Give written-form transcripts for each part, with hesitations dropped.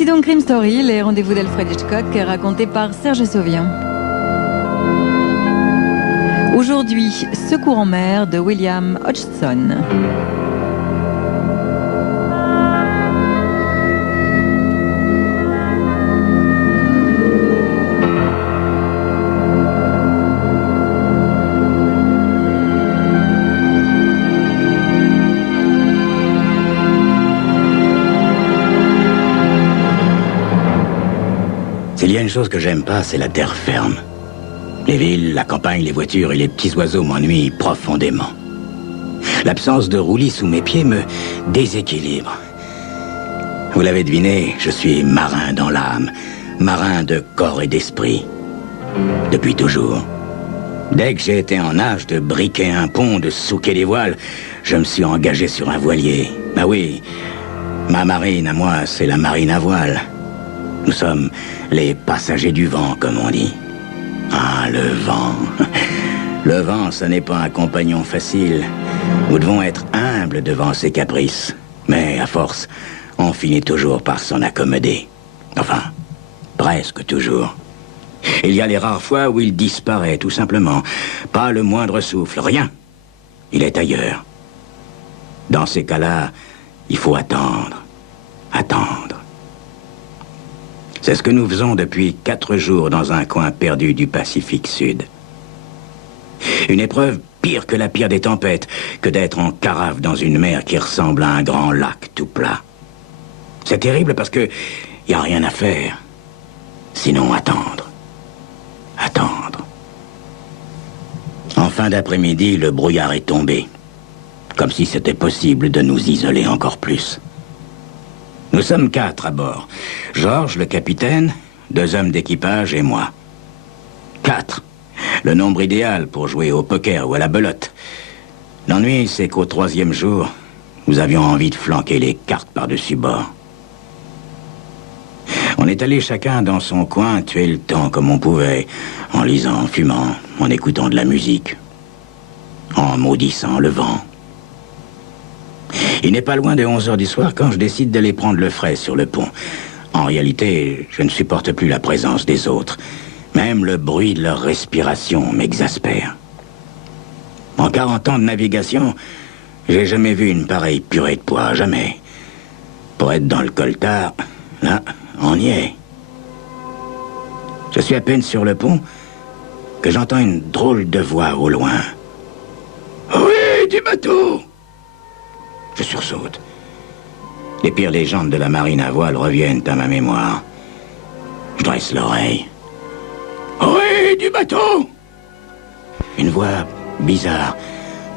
Voici donc Crime Story, les rendez-vous d'Alfred Hitchcock, racontés par Serge Sauvian. Aujourd'hui, Secours en mer de William Hodgson. S'il y a une chose que j'aime pas, c'est la terre ferme. Les villes, la campagne, les voitures et les petits oiseaux m'ennuient profondément. L'absence de roulis sous mes pieds me déséquilibre. Vous l'avez deviné, je suis marin dans l'âme, marin de corps et d'esprit. Depuis toujours. Dès que j'ai été en âge de briquer un pont, de souquer des voiles, je me suis engagé sur un voilier. Ah oui, ma marine à moi, c'est la marine à voile. Nous sommes les passagers du vent, comme on dit. Ah, le vent. Le vent, ce n'est pas un compagnon facile. Nous devons être humbles devant ses caprices. Mais, à force, on finit toujours par s'en accommoder. Enfin, presque toujours. Il y a les rares fois où il disparaît, tout simplement. Pas le moindre souffle, rien. Il est ailleurs. Dans ces cas-là, il faut attendre. Attendre. C'est ce que nous faisons depuis 4 jours dans un coin perdu du Pacifique Sud. Une épreuve pire que la pire des tempêtes, que d'être en carafe dans une mer qui ressemble à un grand lac tout plat. C'est terrible parce que y a rien à faire. Sinon attendre. Attendre. En fin d'après-midi, le brouillard est tombé. Comme si c'était possible de nous isoler encore plus. Nous sommes 4 à bord. Georges, le capitaine, 2 hommes d'équipage et moi. 4. Le nombre idéal pour jouer au poker ou à la belote. L'ennui, c'est qu'au 3e jour, nous avions envie de flanquer les cartes par-dessus bord. On est allé chacun dans son coin tuer le temps comme on pouvait, en lisant, en fumant, en écoutant de la musique, en maudissant le vent. Il n'est pas loin de 11 heures du soir quand je décide d'aller prendre le frais sur le pont. En réalité, je ne supporte plus la présence des autres. Même le bruit de leur respiration m'exaspère. En 40 ans de navigation, j'ai jamais vu une pareille purée de poids, jamais. Pour être dans le coltard, là, on y est. Je suis à peine sur le pont que j'entends une drôle de voix au loin. « Oui, du bateau !» Je sursaute. Les pires légendes de la marine à voile reviennent à ma mémoire. Je dresse l'oreille. « Oui, du bateau !» Une voix bizarre,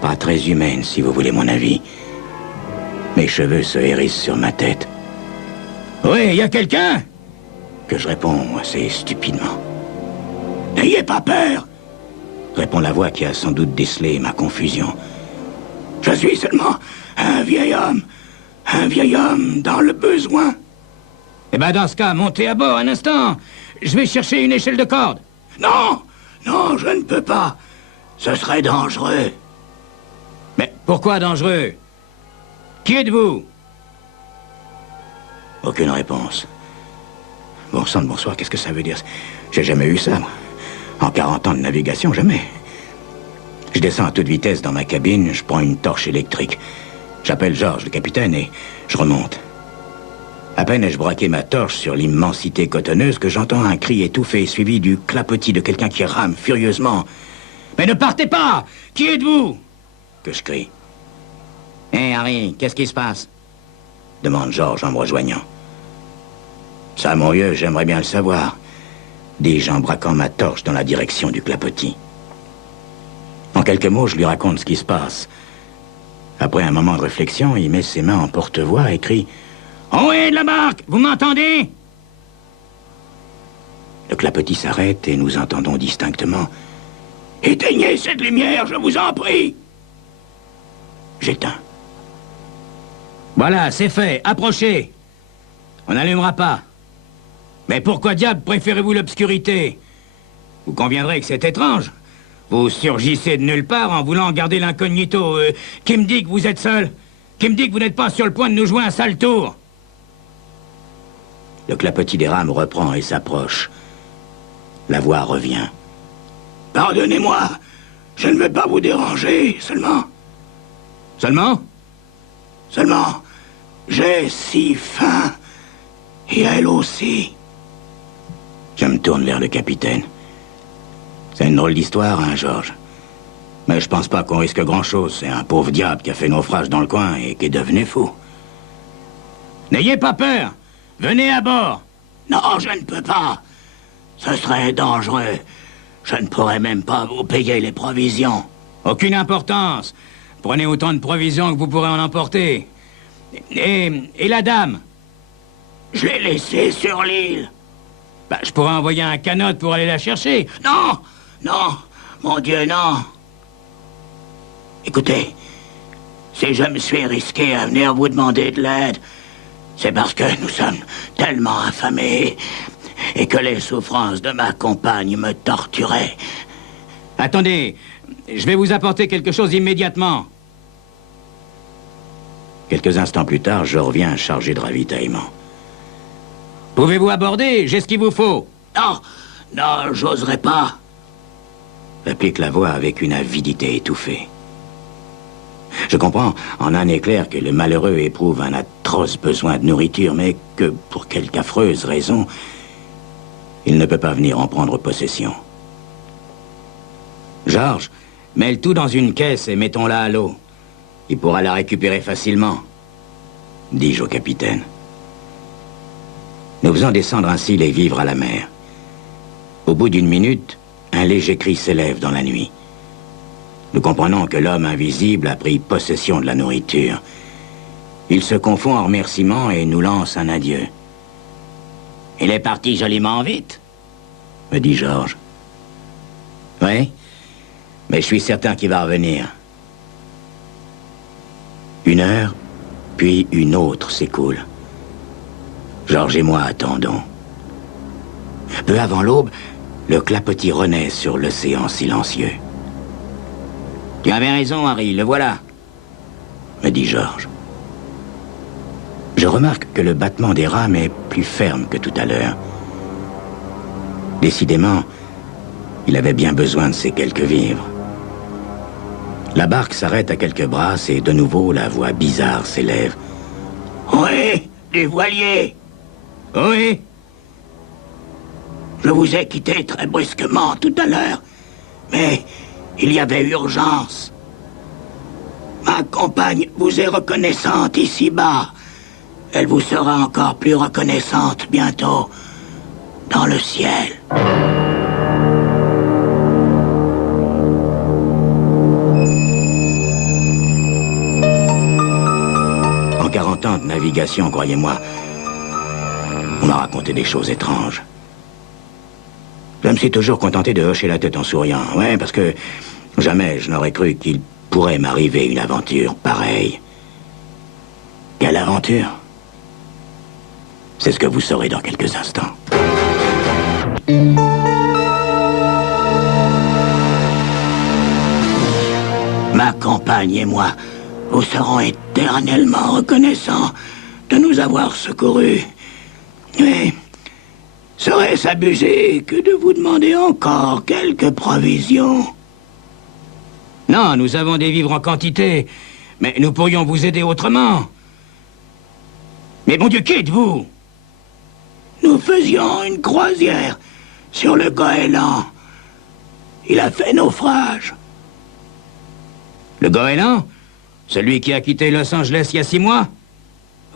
pas très humaine, si vous voulez mon avis. Mes cheveux se hérissent sur ma tête. « Oui, il y a quelqu'un ?» que je réponds assez stupidement. « N'ayez pas peur !» répond la voix qui a sans doute décelé ma confusion. « Je suis seulement un vieil homme dans le besoin. » Eh ben dans ce cas, montez à bord un instant. Je vais chercher une échelle de corde. Non, non, je ne peux pas. Ce serait dangereux. Mais pourquoi dangereux? Qui êtes-vous? Aucune réponse. Bon sang de bonsoir, qu'est-ce que ça veut dire? J'ai jamais eu ça, moi. En 40 ans de navigation, jamais. Je descends à toute vitesse dans ma cabine, je prends une torche électrique. J'appelle Georges, le capitaine, et je remonte. À peine ai-je braqué ma torche sur l'immensité cotonneuse que j'entends un cri étouffé suivi du clapotis de quelqu'un qui rame furieusement. « Mais ne partez pas! Qui êtes-vous » que je crie. « Hé, Harry, qu'est-ce qui se passe » demande Georges en me rejoignant. « Ça, mon vieux, j'aimerais bien le savoir » dis-je en braquant ma torche dans la direction du clapotis. En quelques mots, je lui raconte ce qui se passe. Après un moment de réflexion, il met ses mains en porte-voix et crie « En haut de la barque, vous m'entendez ?» Le clapotis s'arrête et nous entendons distinctement « Éteignez cette lumière, je vous en prie !» J'éteins. « Voilà, c'est fait, approchez. On n'allumera pas. Mais pourquoi diable préférez-vous l'obscurité? Vous conviendrez que c'est étrange. Vous surgissez de nulle part en voulant garder l'incognito. Qui me dit que vous êtes seul? Qui me dit que vous n'êtes pas sur le point de nous jouer un sale tour? Le clapotis des rames reprend et s'approche. La voix revient. Pardonnez-moi, je ne veux pas vous déranger, seulement... Seulement, j'ai si faim, et elle aussi. Je me tourne vers le capitaine. C'est une drôle d'histoire, hein, Georges? Mais je pense pas qu'on risque grand-chose. C'est un pauvre diable qui a fait naufrage dans le coin et qui est devenu fou. N'ayez pas peur. Venez à bord. Non, je ne peux pas. Ce serait dangereux. Je ne pourrais même pas vous payer les provisions. Aucune importance. Prenez autant de provisions que vous pourrez en emporter. Et la dame? Je l'ai laissée sur l'île. Bah, je pourrais envoyer un canot pour aller la chercher. Non, non, mon Dieu, non. Écoutez, si je me suis risqué à venir vous demander de l'aide, c'est parce que nous sommes tellement affamés et que les souffrances de ma compagne me torturaient. Attendez, je vais vous apporter quelque chose immédiatement. Quelques instants plus tard, je reviens chargé de ravitaillement. Pouvez-vous aborder? J'ai ce qu'il vous faut. Non, non, j'oserais pas. Réplique la voix avec une avidité étouffée. Je comprends en un éclair que le malheureux éprouve un atroce besoin de nourriture, mais que, pour quelque affreuse raison, il ne peut pas venir en prendre possession. Georges, mets le tout dans une caisse et mettons-la à l'eau. Il pourra la récupérer facilement, dis-je au capitaine. Nous faisons descendre ainsi les vivres à la mer. Au bout d'une minute, un léger cri s'élève dans la nuit. Nous comprenons que l'homme invisible a pris possession de la nourriture. Il se confond en remerciements et nous lance un adieu. « Il est parti joliment vite », me dit Georges. « Oui, mais je suis certain qu'il va revenir. » Une heure, puis une autre s'écoule. Georges et moi attendons. Peu avant l'aube, le clapotis renaît sur l'océan silencieux. « Tu avais raison, Harry, le voilà », me dit Georges. Je remarque que le battement des rames est plus ferme que tout à l'heure. Décidément, il avait bien besoin de ces quelques vivres. La barque s'arrête à quelques brasses et de nouveau la voix bizarre s'élève. « Oui, des voiliers !»« Oui !»« Je vous ai quitté très brusquement tout à l'heure, mais il y avait urgence. Ma compagne vous est reconnaissante ici-bas. Elle vous sera encore plus reconnaissante bientôt dans le ciel. » En 40 ans de navigation, croyez-moi, on m'a raconté des choses étranges. Je me suis toujours contenté de hocher la tête en souriant. Ouais, parce que jamais je n'aurais cru qu'il pourrait m'arriver une aventure pareille. Quelle aventure? C'est ce que vous saurez dans quelques instants. Ma compagne et moi, nous serons éternellement reconnaissants de nous avoir secourus. Mais serait-ce abusé que de vous demander encore quelques provisions? Non, nous avons des vivres en quantité, mais nous pourrions vous aider autrement. Mais bon Dieu, qui êtes-vous? Nous faisions une croisière sur le Goéland. Il a fait naufrage. Le Goéland? Celui qui a quitté Los Angeles il y a 6 mois?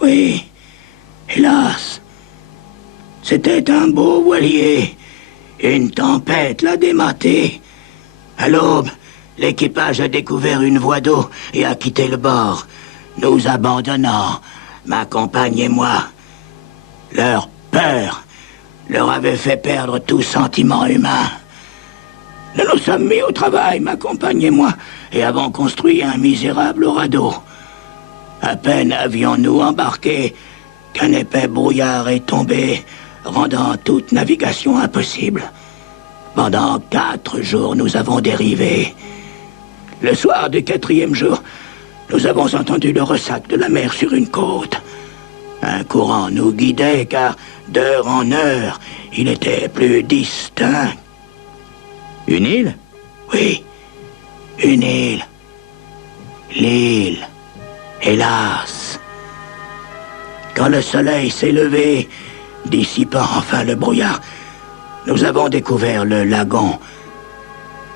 Oui, hélas. C'était un beau voilier. Une tempête l'a dématé. À l'aube, l'équipage a découvert une voie d'eau et a quitté le bord, nous abandonnant, ma compagne et moi. Leur peur leur avait fait perdre tout sentiment humain. Nous nous sommes mis au travail, ma compagne et moi, et avons construit un misérable radeau. À peine avions-nous embarqué qu'un épais brouillard est tombé, rendant toute navigation impossible. Pendant 4 jours, nous avons dérivé. Le soir du 4e jour, nous avons entendu le ressac de la mer sur une côte. Un courant nous guidait, car d'heure en heure, il était plus distinct. Une île? Oui, une île. L'île, hélas. Quand le soleil s'est levé, dissipant enfin le brouillard, nous avons découvert le lagon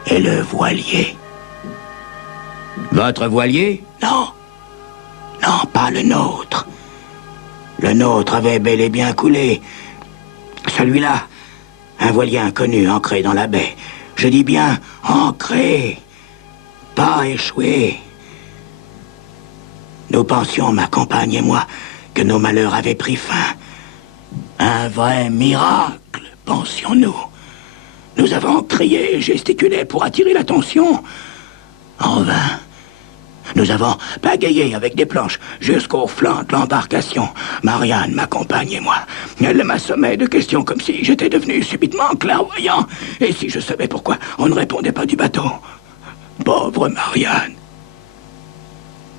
et le voilier. Votre voilier? Non. Non, pas le nôtre. Le nôtre avait bel et bien coulé. Celui-là, un voilier inconnu ancré dans la baie. Je dis bien ancré, pas échoué. Nous pensions, ma compagne et moi, que nos malheurs avaient pris fin. Un vrai miracle, pensions-nous. Nous avons crié et gesticulé pour attirer l'attention. En vain. Nous avons pagayé avec des planches jusqu'au flanc de l'embarcation. Marianne, ma compagne et moi. Elle m'assommait de questions comme si j'étais devenu subitement clairvoyant. Et si je savais pourquoi on ne répondait pas du bateau. Pauvre Marianne.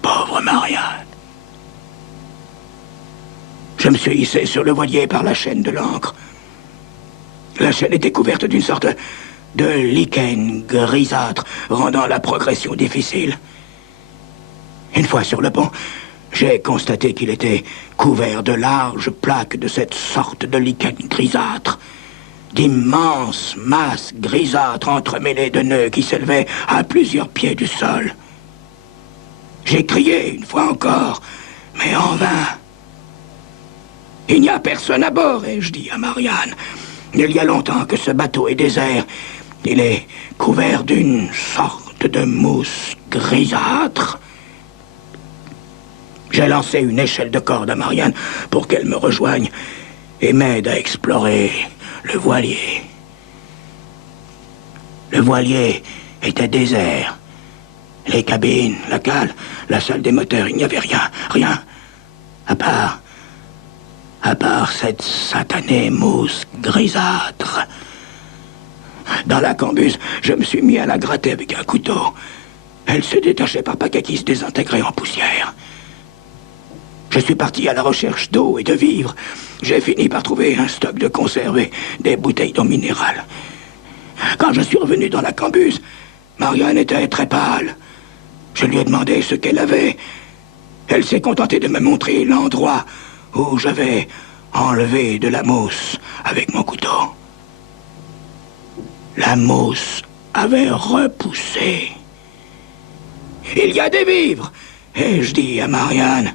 Pauvre Marianne. Je me suis hissé sur le voilier par la chaîne de l'ancre. La chaîne était couverte d'une sorte de lichen grisâtre, rendant la progression difficile. Une fois sur le pont, j'ai constaté qu'il était couvert de larges plaques de cette sorte de lichen grisâtre. D'immenses masses grisâtres entremêlées de nœuds qui s'élevaient à plusieurs pieds du sol. J'ai crié une fois encore, mais en vain. Il n'y a personne à bord, ai-je dit à Marianne. Il y a longtemps que ce bateau est désert. Il est couvert d'une sorte de mousse grisâtre. J'ai lancé une échelle de corde à Marianne pour qu'elle me rejoigne et m'aide à explorer le voilier. Le voilier était désert. Les cabines, la cale, la salle des moteurs, il n'y avait rien, rien. À part cette satanée mousse grisâtre. Dans la cambuse, je me suis mis à la gratter avec un couteau. Elle se détachait par paquets qui se désintégraient en poussière. Je suis parti à la recherche d'eau et de vivres. J'ai fini par trouver un stock de conserves et des bouteilles d'eau minérale. Quand je suis revenu dans la cambuse, Marianne était très pâle. Je lui ai demandé ce qu'elle avait. Elle s'est contentée de me montrer l'endroit où j'avais enlevé de la mousse avec mon couteau. La mousse avait repoussé. Il y a des vivres, ai-je dit à Marianne.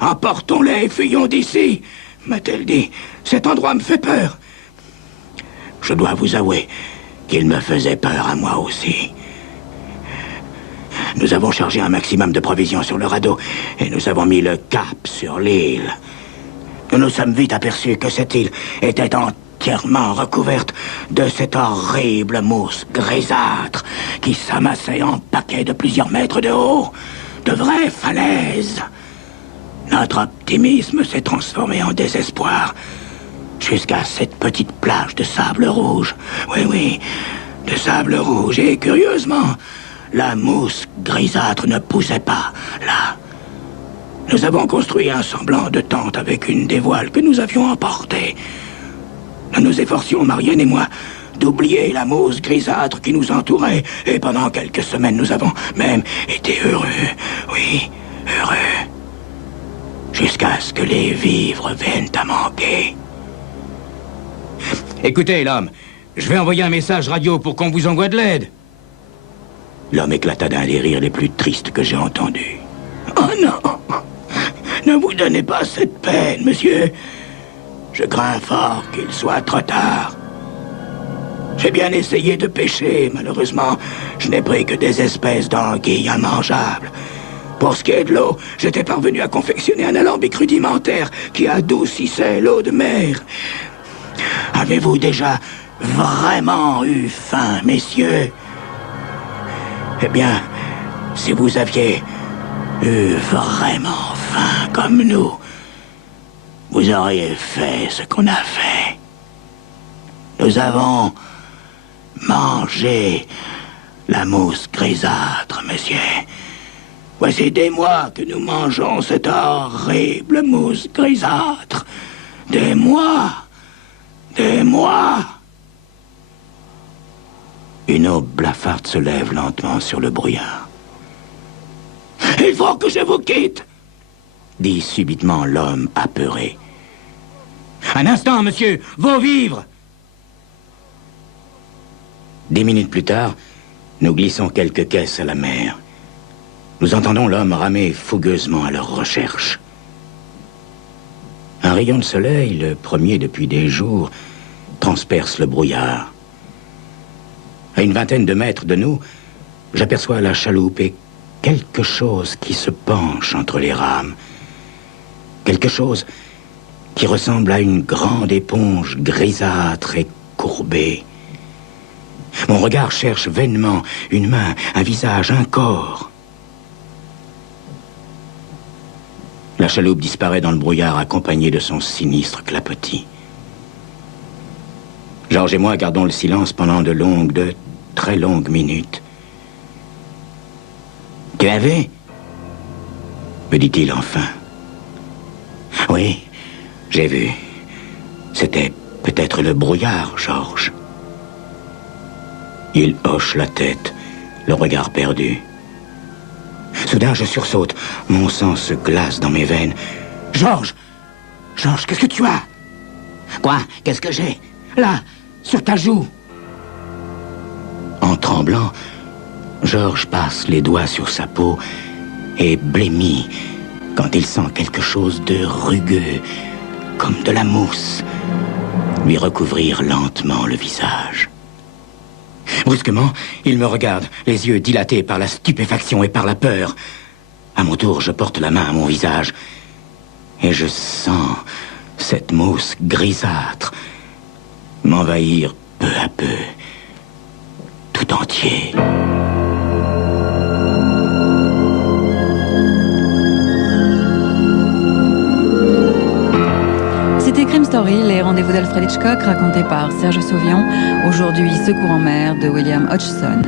Emportons-les et fuyons d'ici, m'a-t-elle dit. Cet endroit me fait peur. Je dois vous avouer qu'il me faisait peur à moi aussi. Nous avons chargé un maximum de provisions sur le radeau et nous avons mis le cap sur l'île. Nous nous sommes vite aperçus que cette île était entièrement recouverte de cette horrible mousse grisâtre qui s'amassait en paquets de plusieurs mètres de haut, de vraies falaises. Notre optimisme s'est transformé en désespoir, jusqu'à cette petite plage de sable rouge. Oui, oui, de sable rouge. Et curieusement, la mousse grisâtre ne poussait pas, là. Nous avons construit un semblant de tente avec une des voiles que nous avions emportée. Nous nous efforcions, Marianne et moi, d'oublier la mousse grisâtre qui nous entourait. Et pendant quelques semaines, nous avons même été heureux. Oui, heureux. Jusqu'à ce que les vivres viennent à manquer. Écoutez, l'homme, je vais envoyer un message radio pour qu'on vous envoie de l'aide. L'homme éclata d'un des rires les plus tristes que j'ai entendus. Oh non! Ne vous donnez pas cette peine, monsieur. Je crains fort qu'il soit trop tard. J'ai bien essayé de pêcher, malheureusement. Je n'ai pris que des espèces d'anguilles immangeables. Pour ce qui est de l'eau, j'étais parvenu à confectionner un alambic rudimentaire qui adoucissait l'eau de mer. Avez-vous déjà vraiment eu faim, messieurs? Eh bien, si vous aviez eu vraiment faim comme nous, vous auriez fait ce qu'on a fait. Nous avons mangé la mousse grisâtre, monsieur. Voici des mois que nous mangeons cette horrible mousse grisâtre. Des mois. Des mois. Une aube blafarde se lève lentement sur le brouillard. Il faut que je vous quitte, dit subitement l'homme apeuré. Un instant, monsieur, vos vivres. 10 minutes plus tard, nous glissons quelques caisses à la mer. Nous entendons l'homme ramer fougueusement à leur recherche. Un rayon de soleil, le premier depuis des jours, transperce le brouillard. À une vingtaine de mètres de nous, j'aperçois la chaloupe et quelque chose qui se penche entre les rames. Quelque chose qui ressemble à une grande éponge grisâtre et courbée. Mon regard cherche vainement une main, un visage, un corps. La chaloupe disparaît dans le brouillard accompagnée de son sinistre clapotis. Georges et moi gardons le silence pendant de très longues minutes. « Tu as vu ?» me dit-il enfin. « Oui, j'ai vu. C'était peut-être le brouillard, Georges. » Il hoche la tête, le regard perdu. Soudain, je sursaute. Mon sang se glace dans mes veines. « Georges! Georges, qu'est-ce que tu as ?»« Quoi? Qu'est-ce que j'ai? Là, sur ta joue !» En tremblant, Georges passe les doigts sur sa peau et blêmit quand il sent quelque chose de rugueux, comme de la mousse, lui recouvrir lentement le visage. Brusquement, il me regarde, les yeux dilatés par la stupéfaction et par la peur. À mon tour, je porte la main à mon visage et je sens cette mousse grisâtre m'envahir peu à peu, tout entier. C'était Crime Story, les rendez-vous d'Alfred Hitchcock racontés par Serge Sauvion. Aujourd'hui, Secours en mer de William Hodgson.